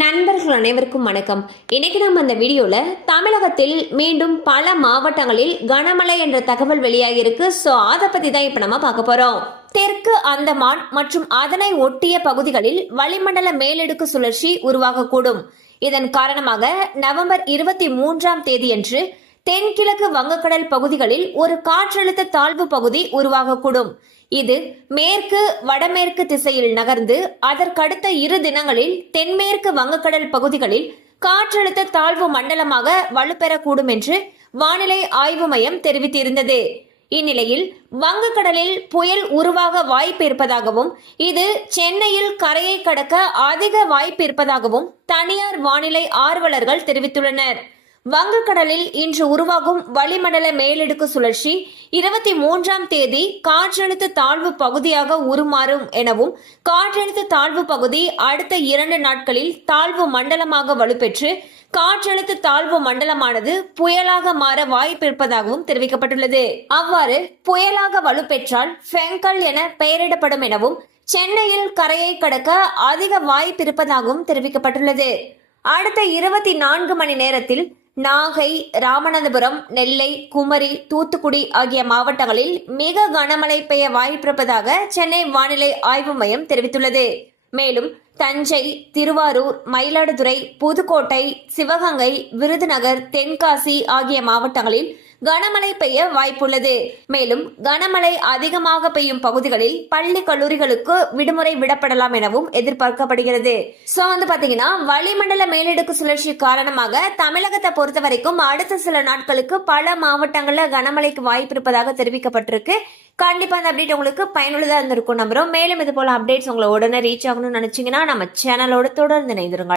நண்பர்கள் அனைவருக்கும் வணக்கம். இன்னைக்கு நம்ம இந்த வீடியோல தமிழகத்தில் மீண்டும் பல மாவட்டங்களில் கனமழை என்ற தகவல் வெளியாகி இருக்கு. ஸோ அதை பத்தி தான் இப்ப நம்ம பார்க்க போறோம். தெற்கு அந்தமான் மற்றும் அதனை ஒட்டிய பகுதிகளில் வளிமண்டல மேலடுக்கு சுழற்சி உருவாகக்கூடும். இதன் காரணமாக நவம்பர் 23ஆம் தேதியன்று தென்கிழக்கு வங்கக்கடல் பகுதிகளில் ஒரு காற்றழுத்த தாழ்வு பகுதி உருவாகக்கூடும். இது மேற்கு வடமேற்கு திசையில் நகர்ந்து அதற்கடுத்த 2 தினங்களில் தென்மேற்கு வங்கக்கடல் பகுதிகளில் காற்றழுத்த தாழ்வு மண்டலமாக வலுப்பெறக்கூடும் என்று வானிலை ஆய்வு மையம் தெரிவித்திருந்தது. இந்நிலையில் வங்கக்கடலில் புயல் உருவாக வாய்ப்பு இருப்பதாகவும் இது சென்னையில் கரையை கடக்க அதிக வாய்ப்பு இருப்பதாகவும் தனியார் வானிலை ஆர்வலர்கள் தெரிவித்துள்ளனர். வங்கக்கடலில் இன்று உருவாகும் வளிமண்டல மேலடுக்கு சுழற்சி 23ஆம் தேதி காற்றழுத்த தாழ்வு பகுதியாக உருமாறும் எனவும் காற்றழுத்த தாழ்வு பகுதி அடுத்த 2 நாட்களில் தாழ்வு மண்டலமாக வலுப்பெற்று காற்றழுத்த தாழ்வு மண்டலமானது புயலாக மாற வாய்ப்பு இருப்பதாகவும் தெரிவிக்கப்பட்டுள்ளது. அவ்வாறு புயலாக வலுப்பெற்றால் ஃபெங்கல் என பெயரிடப்படும் எனவும் சென்னையில் கரையை கடக்க அதிக வாய்ப்பு இருப்பதாகவும் தெரிவிக்கப்பட்டுள்ளது. அடுத்த 24 மணி நேரத்தில் நாகை, ராமநாதபுரம், நெல்லை, குமரி, தூத்துக்குடி ஆகிய மாவட்டங்களில் மிக கனமழை பெய்ய வாய்ப்பிருப்பதாக சென்னை வானிலை ஆய்வு மையம் தெரிவித்துள்ளது. மேலும் தஞ்சை, திருவாரூர், மயிலாடுதுறை, புதுக்கோட்டை, சிவகங்கை, விருதுநகர், தென்காசி ஆகிய மாவட்டங்களில் கனமழை பெய்ய வாய்ப்புள்ளது. மேலும் கனமழை அதிகமாக பெய்யும் பகுதிகளில் பள்ளி கல்லூரிகளுக்கு விடுமுறை விடப்படலாம் எனவும் எதிர்பார்க்கப்படுகிறது. சோ பாத்தீங்கன்னா வளிமண்டல மேலடுக்கு சுழற்சி காரணமாக தமிழகத்தை பொறுத்த வரைக்கும் அடுத்த சில நாட்களுக்கு பல மாவட்டங்கள்ல கனமழைக்கு வாய்ப்பு இருப்பதாக தெரிவிக்கப்பட்டிருக்கு. கண்டிப்பா அந்த அப்டேட் உங்களுக்கு பயனுள்ளதா இருந்திருக்கும் நம்புறோம். மேலும் இது போல அப்டேட்ஸ் உங்களை உடனே ரீச் ஆகணும்னு நினைச்சீங்கன்னா நம்ம சேனலோட தொடர்ந்து இணைந்திருங்க.